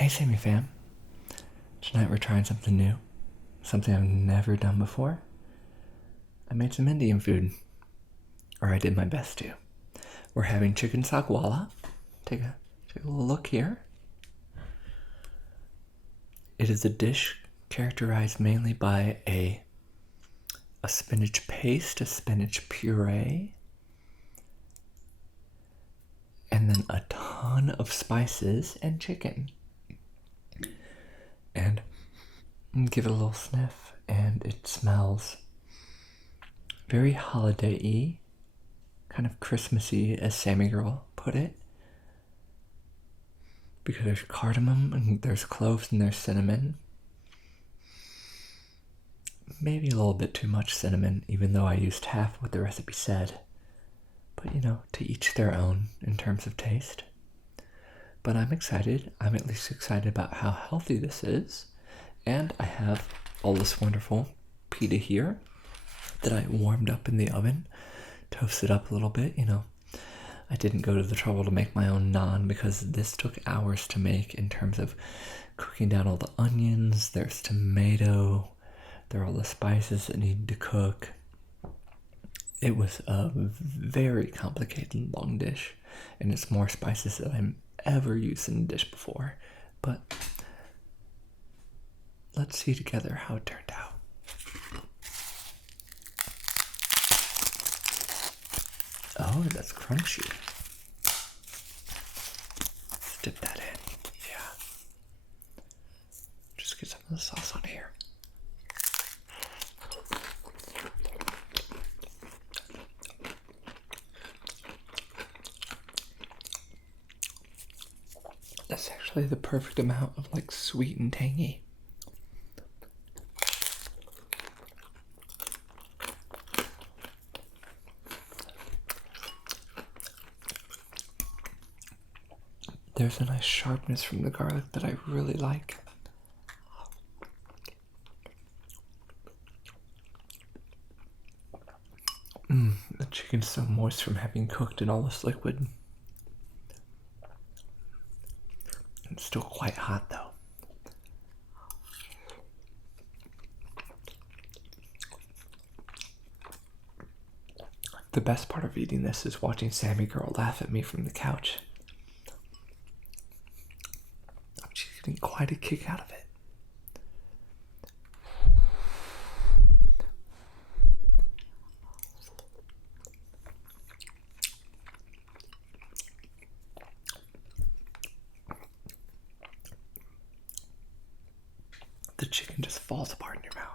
Hey Sammy fam, tonight we're trying something new, something I've never done before. I made some Indian food, or I did my best to. We're having chicken SAAGWALA. Take a little look here. It is a dish characterized mainly by a spinach paste, a spinach puree, and then a ton of spices and chicken. And give it a little sniff, and it smells very holiday-y, kind of Christmassy, as Sammy Girl put it. Because there's cardamom, and there's cloves, and there's cinnamon. Maybe a little bit too much cinnamon, even though I used half what the recipe said. But to each their own in terms of taste. But I'm excited. I'm at least excited about how healthy this is. And I have all this wonderful pita here that I warmed up in the oven, toasted up a little bit. I didn't go to the trouble to make my own naan because this took hours to make in terms of cooking down all the onions. There's tomato. There are all the spices that need to cook. It was a very complicated and long dish, and it's more spices than I've ever used in a dish before. But let's see together how it turned out. Oh, that's crunchy. Let's dip that in. Yeah. Just get some of the sauce on here. That's actually the perfect amount of sweet and tangy. There's a nice sharpness from the garlic that I really like. The chicken's so moist from having cooked in all this liquid. It's still quite hot though. The best part of eating this is watching Sammy Girl laugh at me from the couch. She's getting quite a kick out of it. The chicken just falls apart in your mouth.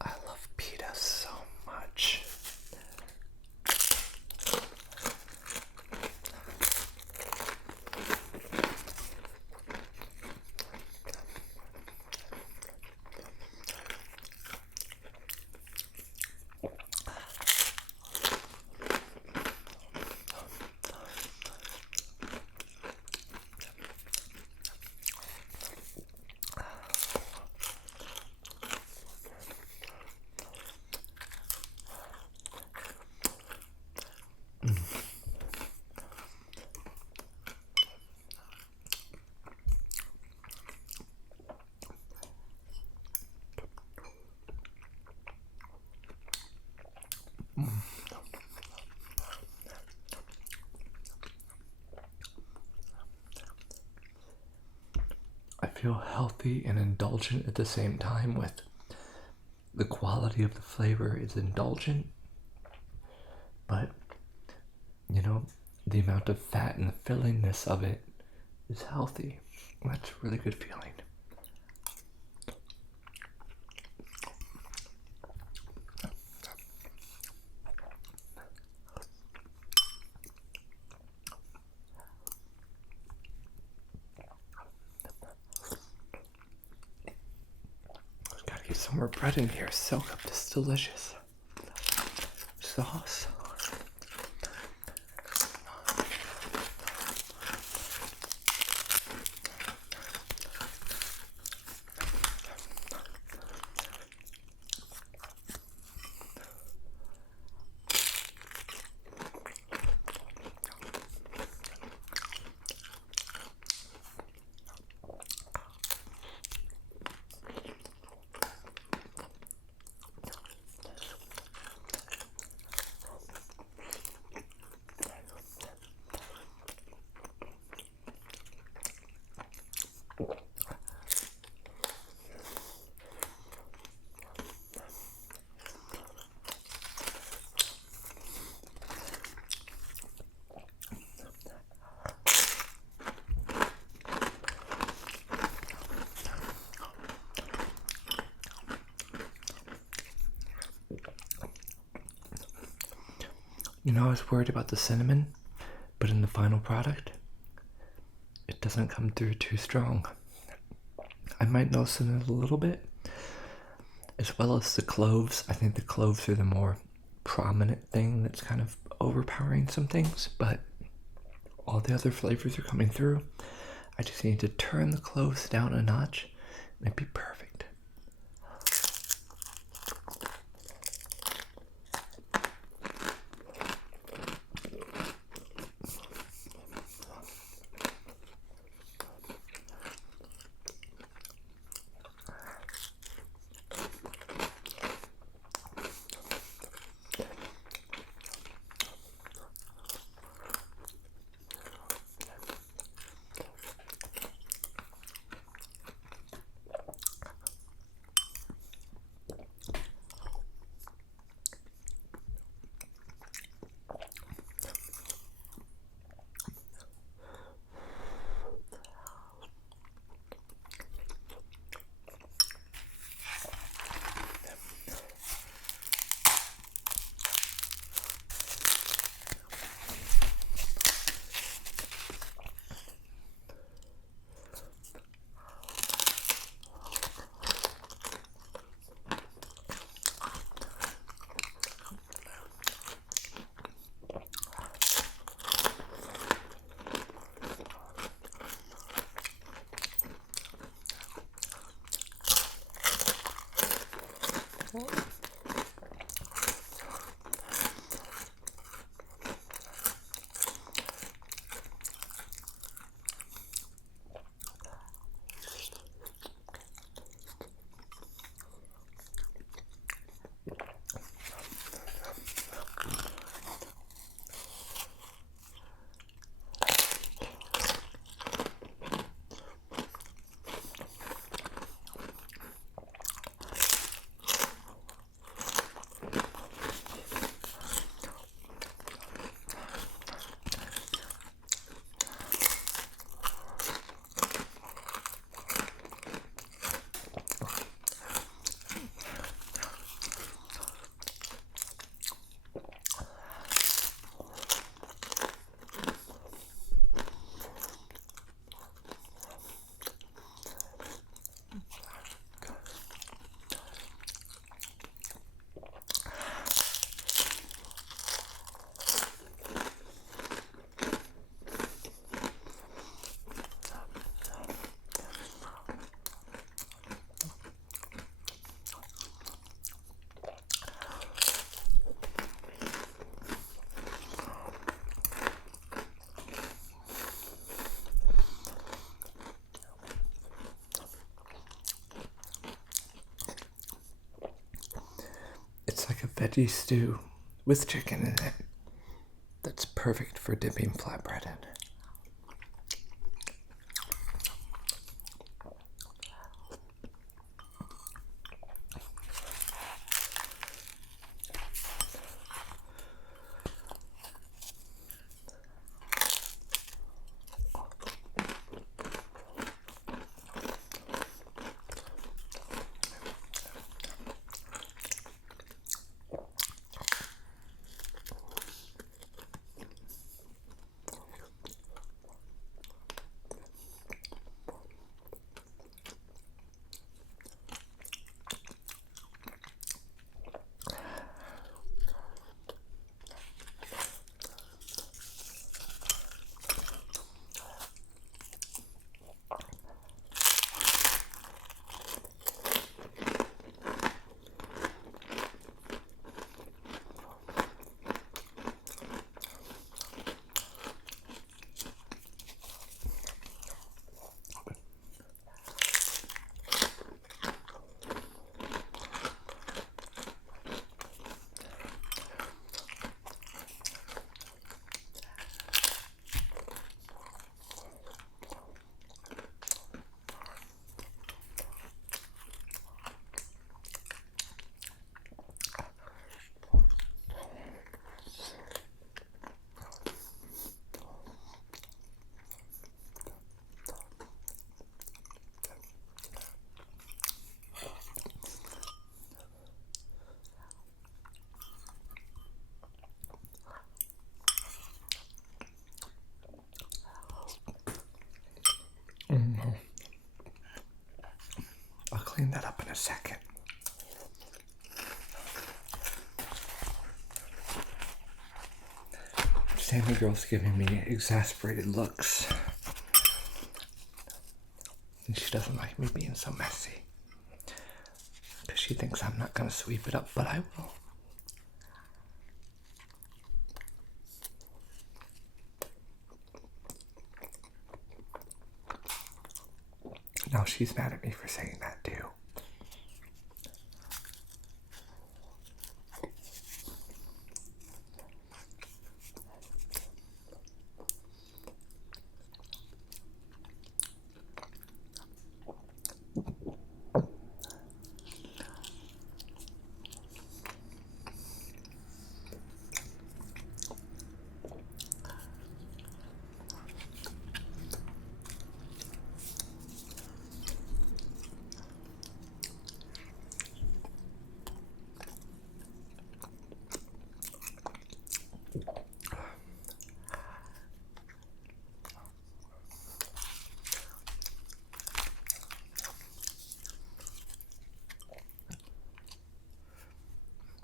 I love pita so much. I feel healthy and indulgent at the same time. With the quality of the flavor is indulgent, but the amount of fat and the fillingness of it is healthy. That's a really good feeling. Gotta get some more bread in here. Soak up this delicious sauce. I was worried about the cinnamon, but in the final product, it doesn't come through too strong. I might notice it a little bit, as well as the cloves. I think the cloves are the more prominent thing that's kind of overpowering some things, but all the other flavors are coming through. I just need to turn the cloves down a notch, and it'd be perfect. It's like a veggie stew with chicken in it. That's perfect for dipping flatbread in. clean that up in a second. Sammy girl's giving me exasperated looks. And she doesn't like me being so messy. Because she thinks I'm not going to sweep it up, but I will. Now she's mad at me for saying that too.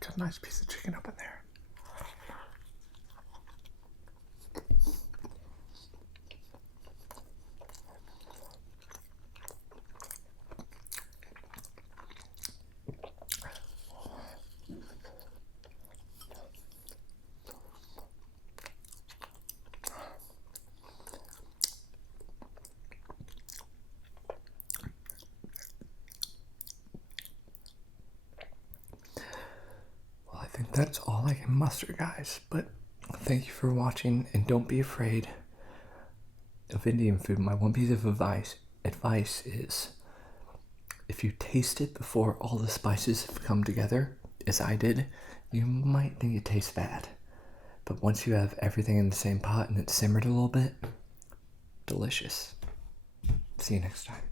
Got a nice piece of chicken up in there. I think that's all I can muster, guys, but thank you for watching, and don't be afraid of Indian food. My one piece of advice is, if you taste it before all the spices have come together, as I did, you might think it tastes bad, but once you have everything in the same pot and it's simmered a little bit, delicious. See you next time.